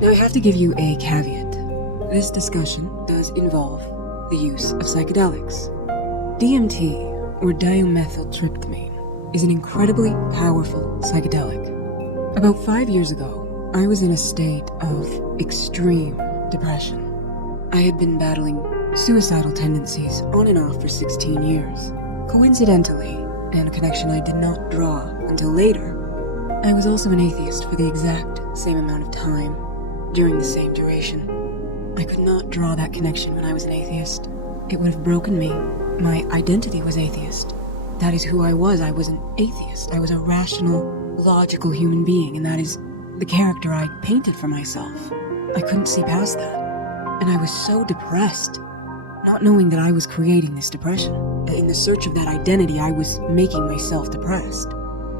Now I have to give you a caveat. This discussion does involve the use of psychedelics. DMT, or dimethyltryptamine, is an incredibly powerful psychedelic. About 5 years ago, I was in a state of extreme depression. I had been battling suicidal tendencies on and off for 16 years. Coincidentally, and a connection I did not draw until later, I was also an atheist for the exact same amount of time during the same duration. I could not draw that connection when I was an atheist. It would have broken me. My identity was atheist. That is who I was. I was an atheist. I was a rational, logical human being, and that is the character I painted for myself. I couldn't see past that. And I was so depressed, not knowing that I was creating this depression. In the search of that identity, I was making myself depressed.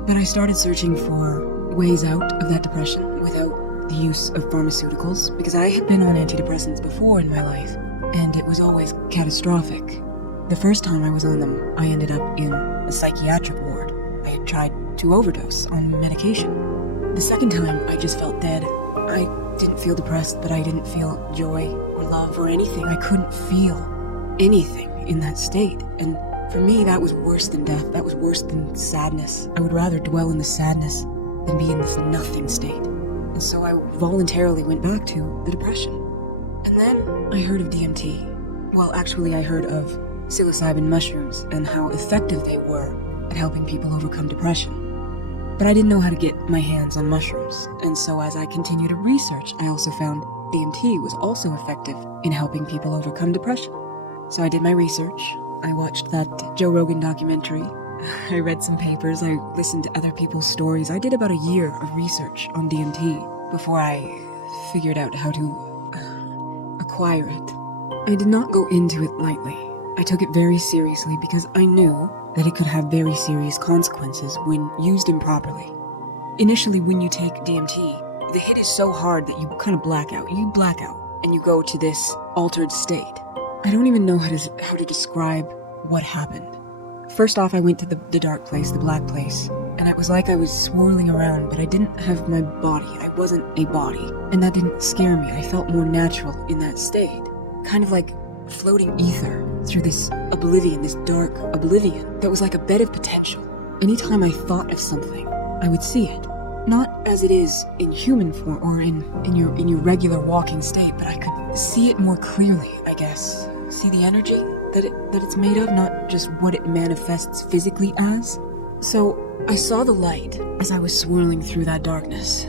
But I started searching for ways out of that depression without the use of pharmaceuticals, because I had been on antidepressants before in my life, and it was always catastrophic. The first time I was on them, I ended up in a psychiatric ward. I had tried to overdose on medication. The second time, I just felt dead. I didn't feel depressed, but I didn't feel joy or love or anything. I couldn't feel anything in that state. And for me, that was worse than death. That was worse than sadness. I would rather dwell in the sadness than be in this nothing state. And so I voluntarily went back to the depression. And then I heard of DMT. Well, actually, I heard of psilocybin mushrooms and how effective they were at helping people overcome depression. But I didn't know how to get my hands on mushrooms. And so as I continued to research, I also found DMT was also effective in helping people overcome depression. So I did my research. I watched that Joe Rogan documentary. I read some papers. I listened to other people's stories. I did about a year of research on DMT before I figured out how to acquire it. I did not go into it lightly. I took it very seriously because I knew that it could have very serious consequences when used improperly. Initially, when you take DMT, the hit is so hard that you kind of black out. You black out, and you go to this altered state. I don't even know how to describe what happened. First off, I went to the dark place, the black place, and it was like I was swirling around, but I didn't have my body. I wasn't a body, and that didn't scare me. I felt more natural in that state, kind of like floating ether through this oblivion, this dark oblivion that was like a bed of potential. Anytime I thought of something, I would see it. Not as it is in human form or in your regular walking state, but I could see it more clearly, I guess. See the energy that it's made of, not just what it manifests physically as. So I saw the light as I was swirling through that darkness,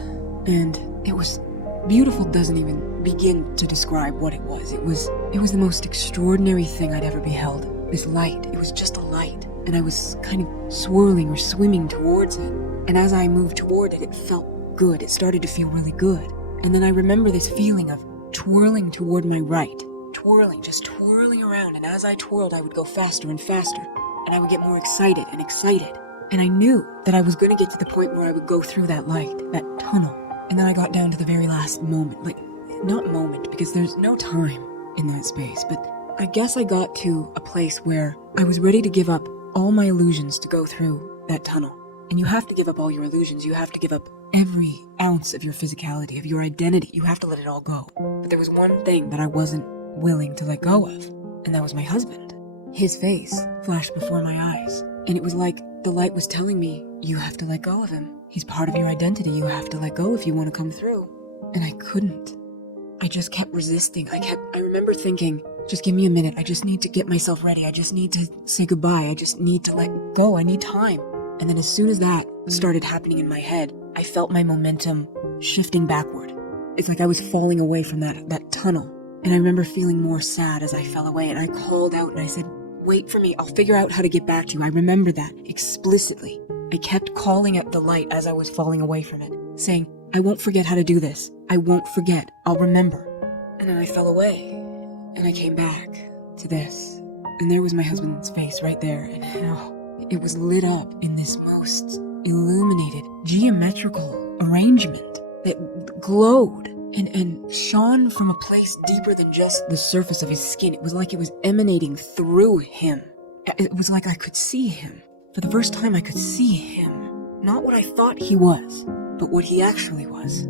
and it was beautiful. Doesn't even begin to describe what it was. It was the most extraordinary thing I'd ever beheld. This light, it was just a light, and I was kind of swirling or swimming towards it. And as I moved toward it, it felt good. It started to feel really good. And then I remember this feeling of twirling toward my right. Just twirling around, and as I twirled, I would go faster and faster, and I would get more excited and excited. And I knew that I was going to get to the point where I would go through that light, that tunnel. And then I got down to the very last moment, not moment, because there's no time in that space, but I guess I got to a place where I was ready to give up all my illusions to go through that tunnel. And you have to give up all your illusions. You have to give up every ounce of your physicality, of your identity. You have to let it all go. But there was one thing that I wasn't willing to let go of, and that was my husband. His face flashed before my eyes, and it was like the light was telling me, you have to let go of him. He's part of your identity. You have to let go if you want to come through. And I couldn't. I just kept resisting. I remember thinking, just give me a minute. I just need to get myself ready. I just need to say goodbye. I just need to let go. I need time. And then as soon as that started happening in my head, I felt my momentum shifting backward. It's like I was falling away from that tunnel. And I remember feeling more sad as I fell away, and I called out and I said, wait for me, I'll figure out how to get back to you. I remember that explicitly. I kept calling at the light as I was falling away from it, saying, I won't forget how to do this. I won't forget. I'll remember. And then I fell away, and I came back to this. And there was my husband's face right there, and how it was lit up in this most illuminated, geometrical arrangement that glowed and shone from a place deeper than just the surface of his skin. It was like it was emanating through him. It was like I could see him. For the first time, I could see him. Not what I thought he was, but what he actually was.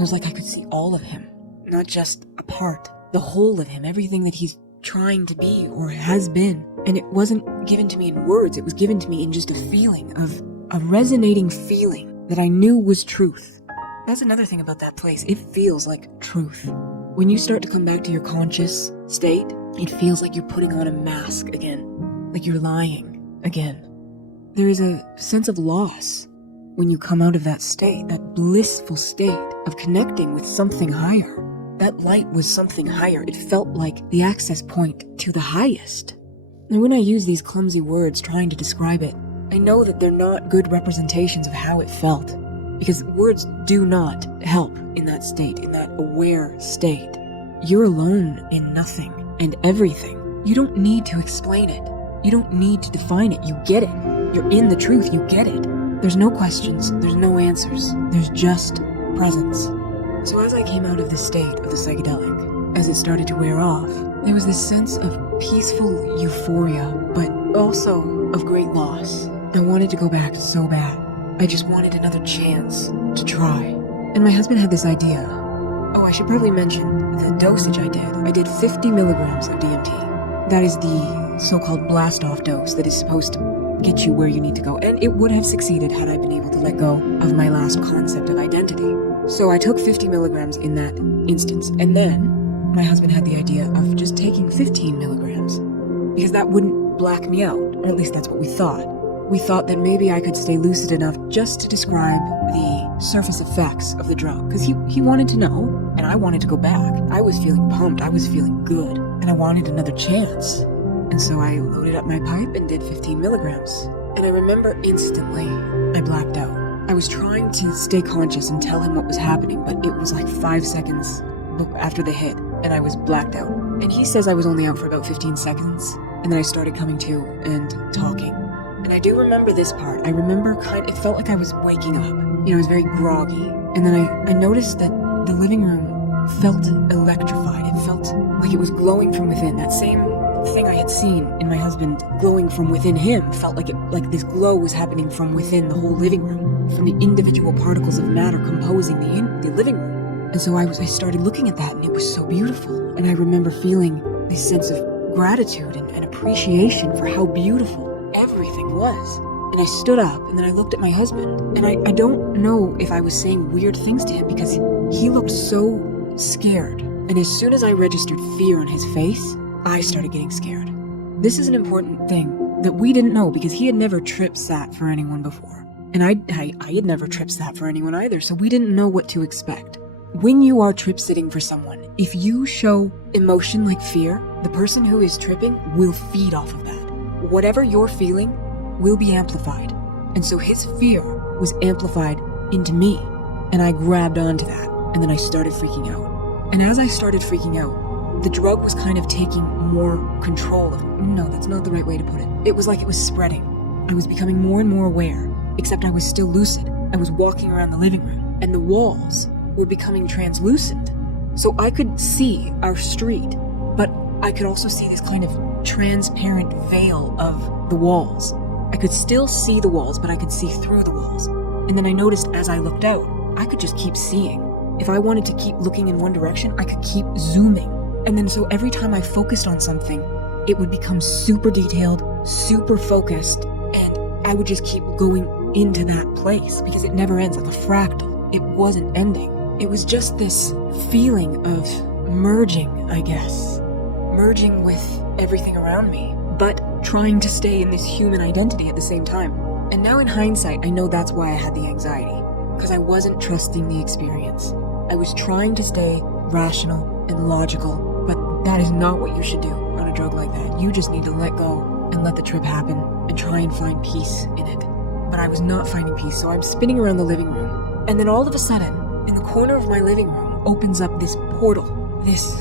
It was like I could see all of him, not just a part, the whole of him, everything that he's trying to be or has been. And it wasn't given to me in words, it was given to me in just a feeling of a resonating feeling that I knew was truth. That's another thing about that place. It feels like truth. When you start to come back to your conscious state, it feels like you're putting on a mask again, like you're lying again. There is a sense of loss when you come out of that state, that blissful state of connecting with something higher. That light was something higher. It felt like the access point to the highest. And when I use these clumsy words trying to describe it, I know that they're not good representations of how it felt, because words do not help in that state, in that aware state. You're alone in nothing and everything. You don't need to explain it. You don't need to define it. You get it. You're in the truth. You get it. There's no questions. There's no answers. There's just presence. So as I came out of the state of the psychedelic, as it started to wear off, there was this sense of peaceful euphoria, but also of great loss. I wanted to go back so bad. I just wanted another chance to try. And my husband had this idea. Oh, I should probably mention the dosage I did. I did 50 milligrams of DMT. That is the so-called blast-off dose that is supposed to get you where you need to go. And it would have succeeded had I been able to let go of my last concept of identity. So I took 50 milligrams in that instance. And then my husband had the idea of just taking 15 milligrams because that wouldn't black me out. Or at least that's what we thought. We thought that maybe I could stay lucid enough just to describe the surface effects of the drug. Because he wanted to know, and I wanted to go back. I was feeling pumped, I was feeling good, and I wanted another chance. And so I loaded up my pipe and did 15 milligrams. And I remember instantly, I blacked out. I was trying to stay conscious and tell him what was happening, but it was like 5 seconds after the hit, and I was blacked out. And he says I was only out for about 15 seconds, and then I started coming to and talking. And I do remember this part. I remember it felt like I was waking up. You know, I was very groggy. And then I noticed that the living room felt electrified. It felt like it was glowing from within. That same thing I had seen in my husband glowing from within him felt like this glow was happening from within the whole living room, from the individual particles of matter composing the living room. And so I started looking at that, and it was so beautiful. And I remember feeling this sense of gratitude and appreciation for how beautiful everything was. And I stood up, and then I looked at my husband, and I don't know if I was saying weird things to him because he looked so scared. And as soon as I registered fear on his face, I started getting scared. This is an important thing that we didn't know because he had never trip-sat for anyone before. And I had never trip-sat for anyone either, so we didn't know what to expect. When you are trip-sitting for someone, if you show emotion like fear, the person who is tripping will feed off of that. Whatever you're feeling will be amplified. And so his fear was amplified into me. And I grabbed onto that. And then I started freaking out. And as I started freaking out, the drug was kind of taking more control of me. No, that's not the right way to put it. It was like it was spreading. I was becoming more and more aware, except I was still lucid. I was walking around the living room, and the walls were becoming translucent. So I could see our street, but I could also see this kind of transparent veil of the walls. I could still see the walls, but I could see through the walls. And then I noticed as I looked out, I could just keep seeing. If I wanted to keep looking in one direction, I could keep zooming. And then so every time I focused on something, it would become super detailed, super focused, and I would just keep going into that place because it never ends, like a fractal. It wasn't ending. It was just this feeling of merging, I guess. Merging with everything around me, but trying to stay in this human identity at the same time. And now in hindsight, I know that's why I had the anxiety, because I wasn't trusting the experience. I was trying to stay rational and logical, but that is not what you should do on a drug like that. You just need to let go and let the trip happen and try and find peace in it. But I was not finding peace, so I'm spinning around the living room. And then all of a sudden, in the corner of my living room, opens up this portal, this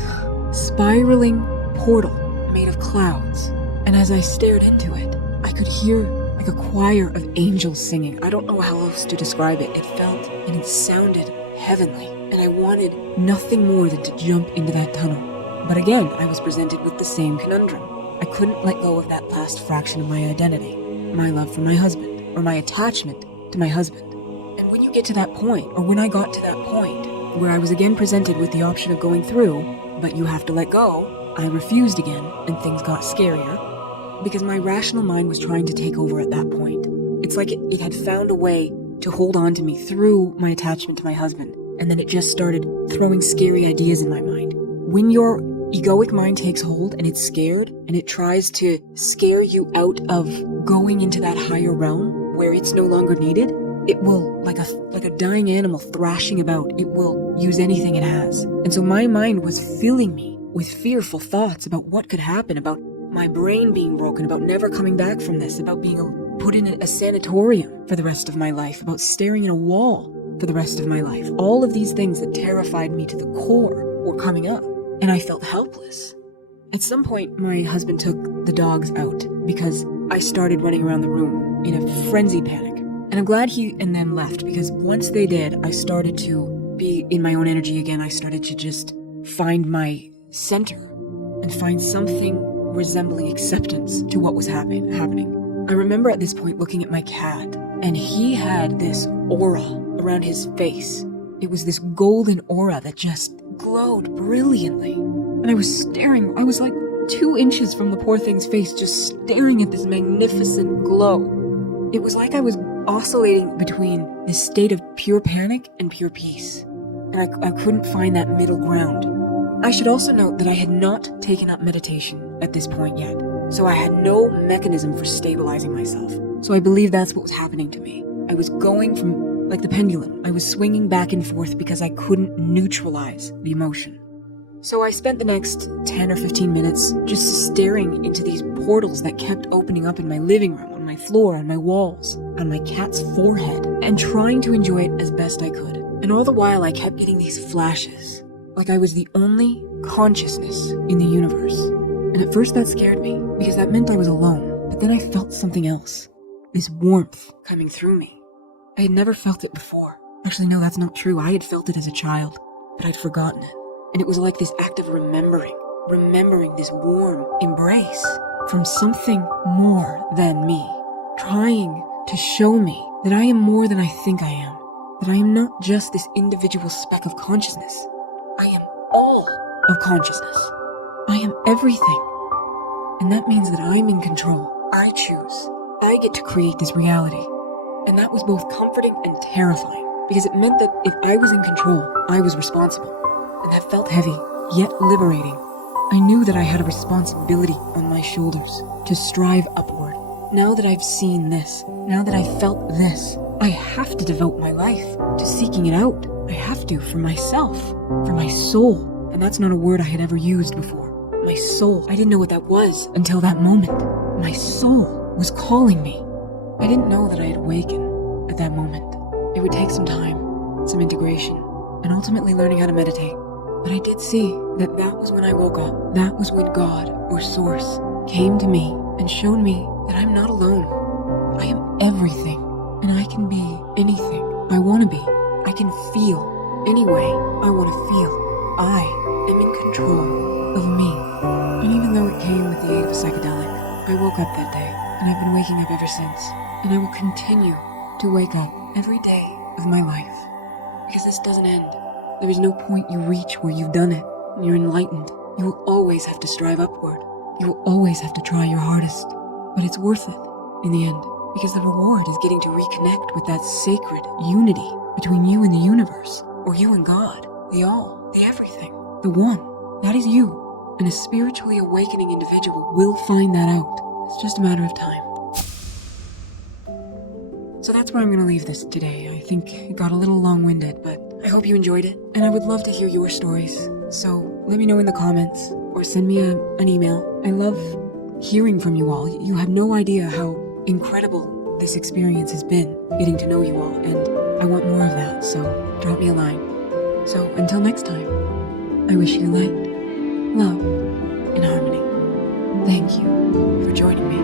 spiraling portal made of clouds. And as I stared into it, I could hear like a choir of angels singing. I don't know how else to describe it. It felt and it sounded heavenly. And I wanted nothing more than to jump into that tunnel. But again, I was presented with the same conundrum. I couldn't let go of that last fraction of my identity, my love for my husband, or my attachment to my husband. And when you get to that point, or when I got to that point, where I was again presented with the option of going through, but you have to let go, I refused again, and things got scarier, because my rational mind was trying to take over at that point. It's like it had found a way to hold on to me through my attachment to my husband, and then it just started throwing scary ideas in my mind. When your egoic mind takes hold and it's scared, and it tries to scare you out of going into that higher realm where it's no longer needed, it will, like a dying animal thrashing about, it will use anything it has. And so my mind was filling me with fearful thoughts about what could happen, about my brain being broken, about never coming back from this, about being put in a sanatorium for the rest of my life, about staring at a wall for the rest of my life. All of these things that terrified me to the core were coming up, and I felt helpless. At some point, my husband took the dogs out because I started running around the room in a frenzied panic. And I'm glad he and them left, because once they did, I started to be in my own energy again. I started to just find my center and find something resembling acceptance to what was happening. I remember at this point looking at my cat, and he had this aura around his face. It was this golden aura that just glowed brilliantly. And I was staring, I was like 2 inches from the poor thing's face, just staring at this magnificent glow. It was like I was oscillating between this state of pure panic and pure peace. And I couldn't find that middle ground. I should also note that I had not taken up meditation at this point yet, so I had no mechanism for stabilizing myself. So I believe that's what was happening to me. I was going from, like the pendulum, I was swinging back and forth because I couldn't neutralize the emotion. So I spent the next 10 or 15 minutes just staring into these portals that kept opening up in my living room, on my floor, on my walls, on my cat's forehead, and trying to enjoy it as best I could. And all the while I kept getting these flashes, like I was the only consciousness in the universe. And at first that scared me, because that meant I was alone. But then I felt something else, this warmth coming through me. I had never felt it before. Actually, no, that's not true. I had felt it as a child, but I'd forgotten it. And it was like this act of remembering this warm embrace from something more than me, trying to show me that I am more than I think I am, that I am not just this individual speck of consciousness. I am all of consciousness. I am everything. And that means that I am in control. I choose. I get to create this reality. And that was both comforting and terrifying, because it meant that if I was in control, I was responsible. And that felt heavy, yet liberating. I knew that I had a responsibility on my shoulders to strive upward. Now that I've seen this, now that I've felt this, I have to devote my life to seeking it out. I have to, for myself, for my soul. And that's not a word I had ever used before. My soul. I didn't know what that was until that moment. My soul was calling me. I didn't know that I had awakened at that moment. It would take some time, some integration, and ultimately learning how to meditate. But I did see that that was when I woke up. That was when God, or Source, came to me and showed me that I'm not alone. I am everything, and I can be anything I want to be. I can feel any way I want to feel. I am in control of me. And even though it came with the aid of a psychedelic, I woke up that day, and I've been waking up ever since. And I will continue to wake up every day of my life, because this doesn't end. There is no point you reach where you've done it, and you're enlightened. You will always have to strive upward. You will always have to try your hardest. But it's worth it in the end, because the reward is getting to reconnect with that sacred unity between you and the universe, or you and God, the all, the everything, the one. That is you. And a spiritually awakening individual will find that out. It's just a matter of time. So that's where I'm going to leave this today. I think it got a little long-winded, but I hope you enjoyed it, and I would love to hear your stories. So let me know in the comments, or send me an email. I love hearing from you all. You have no idea how incredible this experience has been, getting to know you all, and I want more of that, so drop me a line. So until next time, I wish you light, love, and harmony. Thank you for joining me.